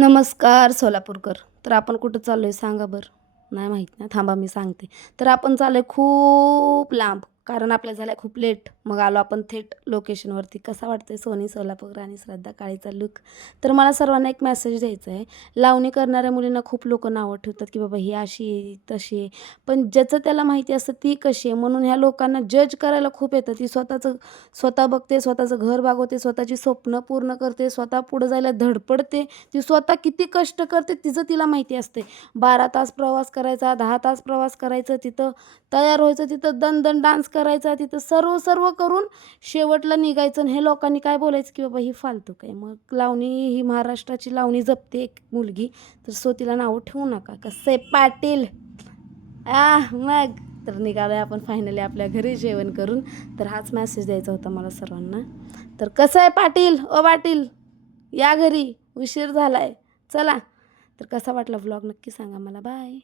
नमस्कार सोलापूरकर. तर आपण कुठं चाललो आहे सांगा बरं? नाही माहीत ना? थांबा मी सांगते. तर आपण चाललो आहे खूप लांब, कारण आपल्याला झालं खूप लेट. मग आलो आपण थेट लोकेशनवरती. कसा वाटतोय सोनी सोलापूर आणि श्रद्धा काळेचा लूक? तर मला सर्वांना एक मेसेज द्यायचा आहे. लावणी करणाऱ्या मुलींना खूप लोकं नावं ठेवतात, की बाबा ही अशी आहे, तशी आहे. पण ज्याचं त्याला माहिती असतं ती कशी आहे, म्हणून ह्या लोकांना जज करायला खूप येतं. ती स्वतः बघते, स्वतःचं घर भागवते, स्वतःची स्वप्न पूर्ण करते, स्वतः पुढे जायला धडपडते. ती स्वतः किती कष्ट करते तिचं तिला माहिती असते. 12 तास प्रवास करायचा, 10 तास प्रवास करायचं, तिथं तयार व्हायचं, तिथं दणदण डान्स करायचा, तिथं सर्व करून शेवटला निघायचं आणि हे लोकांनी काय बोलायचं, की बाबा ही फालतू काय. मग लावणी ही महाराष्ट्राची लावणी जपते एक मुलगी, तर सो तिला नावं ठेवू नका. कसं आहे पाटील? मग तर निघालोय आपण फायनली आपल्या घरी जेवण करून. तर हाच मेसेज द्यायचा होता मला सर्वांना. तर कसं आहे पाटील, ओ पाटील या घरी, उशीर झालाय चला. तर कसा वाटला व्लॉग नक्की सांगा मला. बाय.